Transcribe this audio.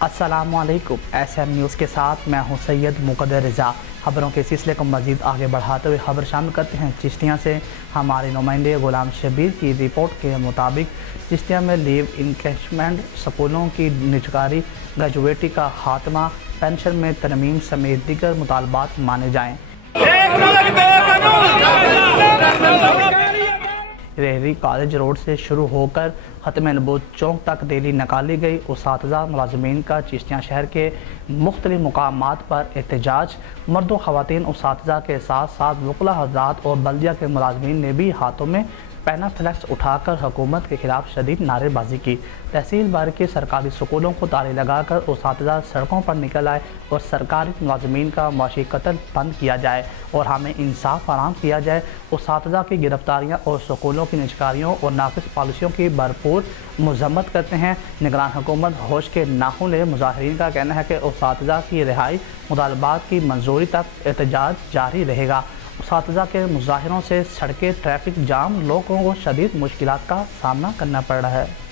السلام علیکم، S M news کے ساتھ میں ہوں سید مقدر رضا۔ خبروں کے سلسلے کو مزید آگے بڑھاتے ہوئے خبر شامل کرتے ہیں چشتیاں سے۔ ہمارے نمائندے غلام شبیر کی رپورٹ کے مطابق چشتیاں میں لیو انکیشمنٹ، سکولوں کی نجکاری، گریجویٹی کا خاتمہ، پینشن میں ترمیم سمیت دیگر مطالبات مانے جائیں۔ ریری کالج روڈ سے شروع ہو کر ختم نبوت چوک تک ریلی نکالی گئی۔ اساتذہ ملازمین کا چشتیاں شہر کے مختلف مقامات پر احتجاج۔ مرد و خواتین اساتذہ کے ساتھ ساتھ وکلاء حضرات اور بلدیہ کے ملازمین نے بھی ہاتھوں میں پینا فلیکس اٹھا کر حکومت کے خلاف شدید نعرے بازی کی۔ تحصیل بھر کے سرکاری سکولوں کو تالے لگا کر اساتذہ سڑکوں پر نکل آئے اور سرکاری ملازمین کا معاشی قتل بند کیا جائے اور ہمیں انصاف فراہم کیا جائے۔ اساتذہ کی گرفتاریاں اور سکولوں کی نجکاریوں اور ناقص پالیسیوں کی بھرپور مذمت کرتے ہیں۔ نگران حکومت ہوش کے ناخن لے۔ مظاہرین کا کہنا ہے کہ اساتذہ کی رہائی مطالبات کی منظوری تک احتجاج جاری رہے گا۔ اساتذہ کے مظاہروں سے سڑکیں ٹریفک جام، لوگوں کو شدید مشکلات کا سامنا کرنا پڑ رہا ہے۔